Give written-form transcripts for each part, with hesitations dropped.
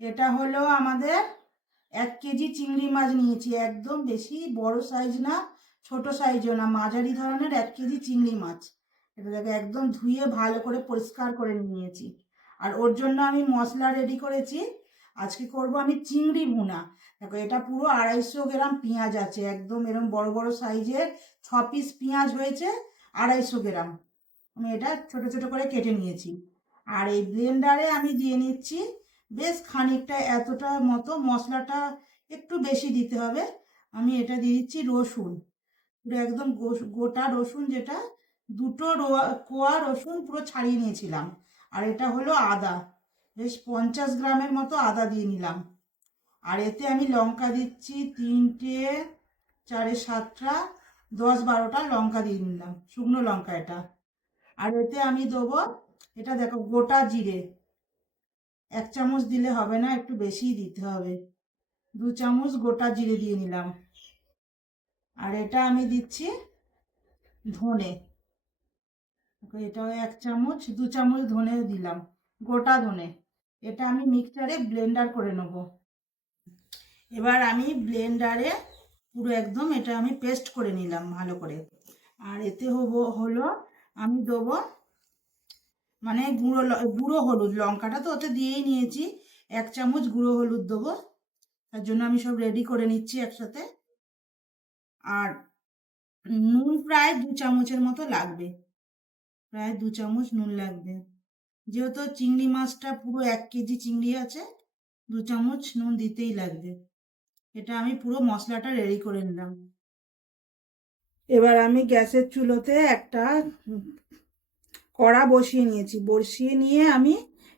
এটা হলো আমাদের 1 কেজি চিংড়ি মাছ নিয়েছি, একদম বেশি বড় সাইজ না, ছোট সাইজও না, মাঝারি ধরনের 1 কেজি চিংড়ি মাছ। এটা দেখো একদম ধুয়ে ভালো করে পরিষ্কার করে নিয়েছি। আর ওর জন্য আমি মশলা রেডি করেছি। আজকে করব আমি চিংড়ি ভুনা। দেখো এটা পুরো 250 গ্রাম পেঁয়াজ আছে, একদম এরকম বড় বড় সাইজের 6 পিস পেঁয়াজ হয়েছে, 250 গ্রাম। আমি এটা ছোট ছোট করে কেটে নিয়েছি। আর এই ব্লেন্ডারে আমি দিয়ে নিচ্ছি বেশ খানিকটা, এতটা মতো, মশলাটা একটু বেশি দিতে হবে। আমি এটা দিয়ে দিচ্ছি রসুন, পুরো একদম গোটা রসুন, যেটা দুটো কোয়া রসুন পুরো ছাড়িয়ে নিয়েছিলাম। আর এটা হলো আদা, বেশ 50 গ্রামের মতো আদা দিয়ে নিলাম। আর এতে আমি লঙ্কা দিচ্ছি 3টে, 4এ 7টা, 10-12টা লঙ্কা দিয়ে নিলাম, শুকনো লঙ্কা এটা। আর এতে আমি দেবো, এটা দেখো গোটা জিরে, 1 চামচ দিলে হবে না, একটু বেশিই দিতে হবে, 2 চামচ গোটা জিরে দিয়ে নিলাম। আর এটা আমি দিচ্ছি ধনে, এটাও 1 চামচ, 2 চামচ ধনে দিলাম, গোটা ধনে। এটা আমি মিক্সচারে ব্লেন্ডার করে নেব। এবার আমি ব্লেন্ডারে পুরো একদম এটা আমি পেস্ট করে নিলাম ভালো করে। আর এতে হলো আমি দেবো মানে গুঁড়ো হলুদ, লঙ্কাটা তো ওতে দিয়েই নিয়েছি, 1 চামচ গুঁড়ো হলুদ দেবো। তার জন্য আমি সব রেডি করে নিচ্ছি একসাথে। আর নুন প্রায় 2 চামচের মতো লাগবে, প্রায় 2 চামচ নুন লাগবে, যেহেতু চিংড়ি মাছটা পুরো 1 কেজি চিংড়ি আছে, 2 চামচ নুন দিতেই লাগবে। এটা আমি পুরো মশলাটা রেডি করে নিলাম। এবার আমি গ্যাসের চুলোতে একটা কড়া বসিয়ে নিয়েছি, বসিয়ে নিয়ে আমি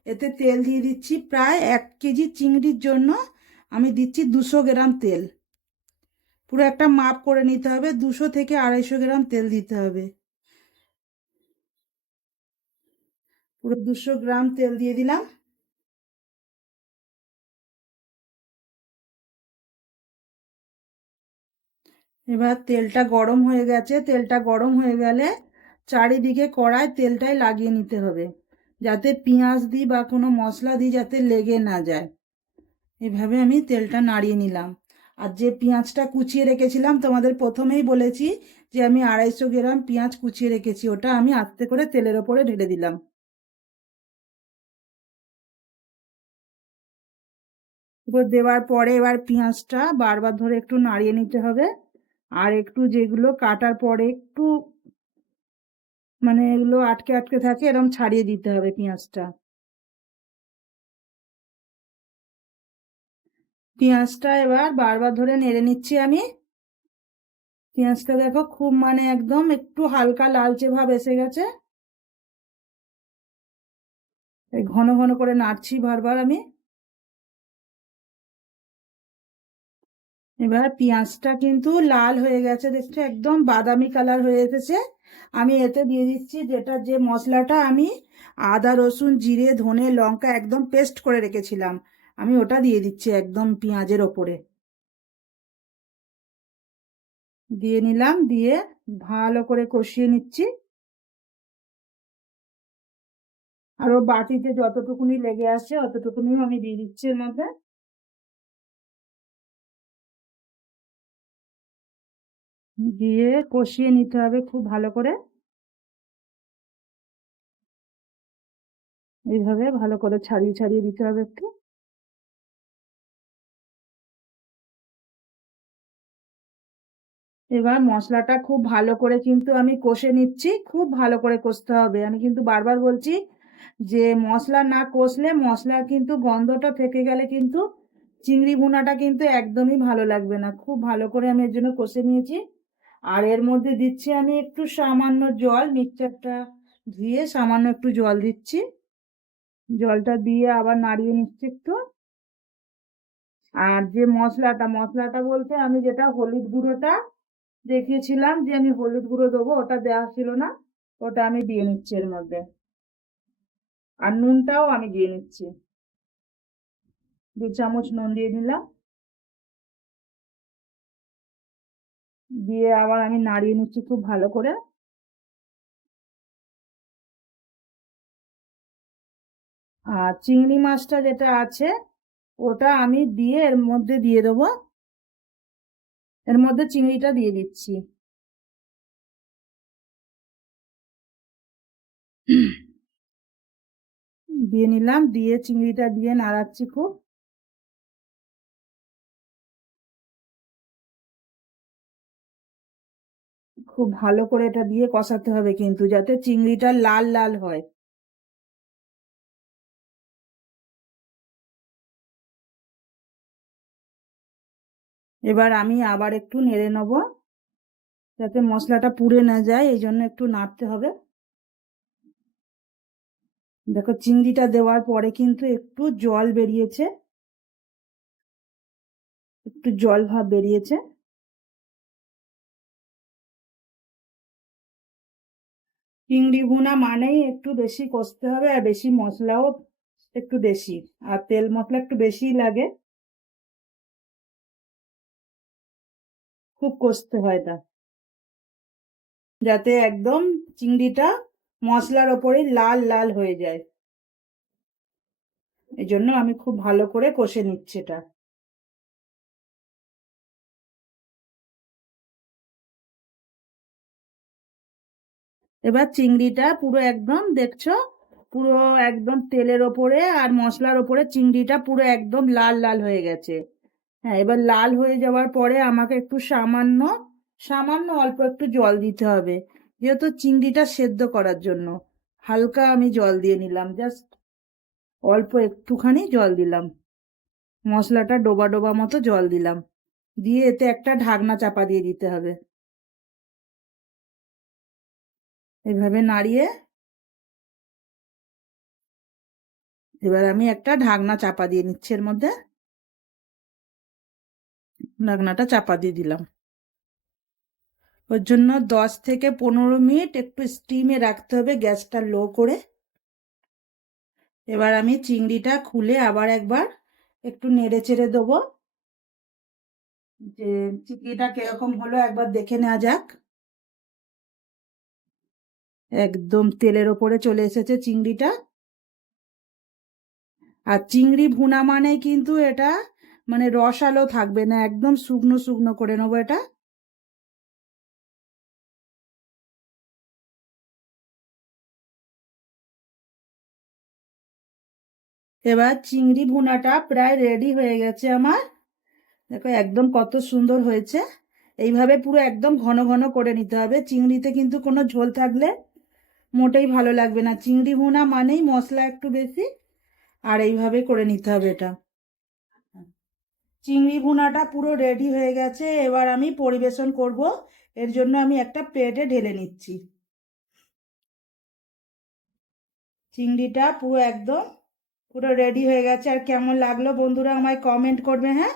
এতে তেল দিয়ে দিচ্ছি। প্রায় 1 কেজি চিংড়ির জন্য আমি দিচ্ছি 200 গ্রাম তেল। পুরো একটা মাপ করে নিতে হবে, 200 থেকে 250 গ্রাম তেল দিতে হবে। পুরো 200 গ্রাম তেল দিয়ে দিলাম। এবার তেলটা গরম হয়ে গেছে, তেলটা গরম হয়ে গেলে চারিদিকে কড়ায় তেলটাই লাগিয়ে নিতে হবে, যাতে পেঁয়াজ দিই বা কোনো মশলা দিই যাতে লেগে না যায়। এভাবে আমি তেলটা নাড়িয়ে নিলাম। আর যে পেঁয়াজটা কুচিয়ে রেখেছিলাম, তোমাদের প্রথমেই বলেছি যে আমি 250 গ্রাম পেঁয়াজ কুচিয়ে রেখেছি, ওটা আমি আস্তে করে তেলের ওপরে ঢেলে দিলাম। এবার দেওয়ার পরে এবার পেঁয়াজটা বারবার ধরে একটু নাড়িয়ে নিতে হবে। আর একটু যেগুলো কাটার পরে একটু মানে এগুলো আটকে আটকে থাকে, এরকম ছাড়িয়ে দিতে হবে পেঁয়াজটা। পেঁয়াজটা এবার বারবার ধরে নেড়ে নিচ্ছি আমি। পেঁয়াজটা দেখো খুব মানে একদম একটু হালকা লালচে ভাব এসে গেছে, এই ঘন ঘন করে নাড়ছি বারবার আমি। এবার পেঁয়াজটা কিন্তু লাল হয়ে গেছে, দেখছো একদম বাদামি কালার হয়ে এসেছে। আমি এতে দিয়ে দিচ্ছি যেটা, যে মশলাটা আমি আদা রসুন জিরে ধনে লঙ্কা একদম পেস্ট করে রেখেছিলাম, আমি ওটা দিয়ে দিচ্ছি একদম পেঁয়াজের ওপরে। দিয়ে নিলাম, দিয়ে ভালো করে কষিয়ে নিচ্ছি। আরো বাটিতে যতটুকুনি লেগে আসছে অতটুকুনি আমি দিয়ে দিচ্ছি এর মধ্যে। দিয়ে কষিয়ে নিতে হবে খুব ভালো করে, এইভাবে ভালো করে ছাড়িয়ে ছাড়িয়ে দিতে হবে একটু। এবার মশলাটা খুব ভালো করে কিন্তু আমি কষে নিচ্ছি, খুব ভালো করে কষতে হবে। আমি কিন্তু বারবার বলছি যে মশলা না কষলে, মশলার কিন্তু গন্ধটা থেকে গেলে কিন্তু চিংড়ি ভুনাটা কিন্তু একদমই ভালো লাগবে না। খুব ভালো করে আমি এর জন্য কষে নিয়েছি। আর এর মধ্যে দিচ্ছি আমি একটু সামান্য জল, মিক্সচারটা ধুয়ে সামান্য একটু জল দিচ্ছি। জলটা দিয়ে আবার নাড়িয়ে নিচ্ছি একটু। আর যে মশলাটা বলতে আমি যেটা হলুদ গুঁড়োটা দেখিয়েছিলাম যে আমি হলুদ গুঁড়ো দেবো, ওটা দেওয়া ছিল না, ওটা আমি দিয়ে নিচ্ছি এর মধ্যে। আর নুনটাও আমি দিয়ে নিচ্ছি, 2 চামচ নুন দিয়ে দিলাম। দিয়ে আবার আমি নাড়িয়ে নিচ্ছি খুব ভালো করে। আর চিংড়ি মাছটা যেটা আছে ওটা আমি দিয়ে এর মধ্যে দিয়ে দেবো, এর মধ্যে চিংড়িটা দিয়ে দিচ্ছি। দিয়ে নিলাম, দিয়ে চিংড়িটা দিয়ে নাড়াচ্ছি খুব। খুব ভালো করে এটা দিয়ে কষাতে হবে কিন্তু, যাতে চিংড়িটা লাল লাল হয়। এবার আমি আবার একটু নেড়ে নেবো, যাতে মশলাটা পুড়ে না যায়, এই জন্য একটু নাড়তে হবে। দেখো চিংড়িটা দেওয়ার পরে কিন্তু একটু জল বেরিয়েছে, একটু জল ভাব বেরিয়েছে। চিংড়ি ভুনা মানেই একটু বেশি কষতে হবে, আর বেশি মশলাও একটু বেশি, আর তেল মশলা একটু বেশিই লাগে। খুব কষতে হয় এটা, যাতে একদম চিংড়িটা মশলার ওপরে লাল লাল হয়ে যায়। এই জন্য আমি খুব ভালো করে কষে নিচ্ছি এটা। এবার চিংড়িটা পুরো একদম দেখছো, পুরো একদম তেলের ওপরে আর মশলার ওপরে চিংড়িটা পুরো একদম লাল লাল হয়ে গেছে। হ্যাঁ, এবার লাল হয়ে যাওয়ার পরে আমাকে একটু সামান্য সামান্য অল্প একটু জল দিতে হবে, যেহেতু চিংড়িটা সেদ্ধ করার জন্য। হালকা আমি জল দিয়ে নিলাম, জাস্ট অল্প একটুখানি জল দিলাম, মশলাটা ডোবা ডোবা মতো জল দিলাম। দিয়ে এতে একটা ঢাকনা চাপা দিয়ে দিতে হবে। এভাবে নাড়িয়ে এবার আমি একটা ঢাকনা চাপা দিয়ে নিচ্ছি এর মধ্যে। ঢাকনাটা চাপা দিয়ে দিলাম। ওর জন্য 10 থেকে 15 মিনিট একটু স্টিমে রাখতে হবে, গ্যাসটা লো করে। এবার আমি চিংড়িটা খুলে আবার একবার একটু নেড়ে চেড়ে দেবো, যে চিংড়িটা কিরকম হলো একবার দেখে নেওয়া যাক। একদম তেলের ওপরে চলে এসেছে চিংড়িটা। আর চিংড়ি ভুনা মানে কিন্তু এটা মানে রসালো থাকবে না, একদম শুকনো শুকনো করে নেবো এটা। এবার চিংড়ি ভুনাটা প্রায় রেডি হয়ে গেছে আমার। দেখো একদম কত সুন্দর হয়েছে। এইভাবে পুরো একদম ঘন ঘন করে নিতে হবে, চিংড়িতে কিন্তু কোনো ঝোল থাকলে মোটেই ভালো লাগবে না। চিংড়ি ভুনা মানেই মশলা একটু বেশি, আর এইভাবে করে নিতে হবে এটা। চিংড়ি ভুনাটা পুরো রেডি হয়ে গেছে, এবার আমি পরিবেশন করব। এর জন্য আমি একটা প্লেটে ঢেলে নিচ্ছি। চিংড়িটা পুরো একদম পুরো রেডি হয়ে গেছে। আর কেমন লাগলো বন্ধুরা আমায় কমেন্ট করবে, হ্যাঁ।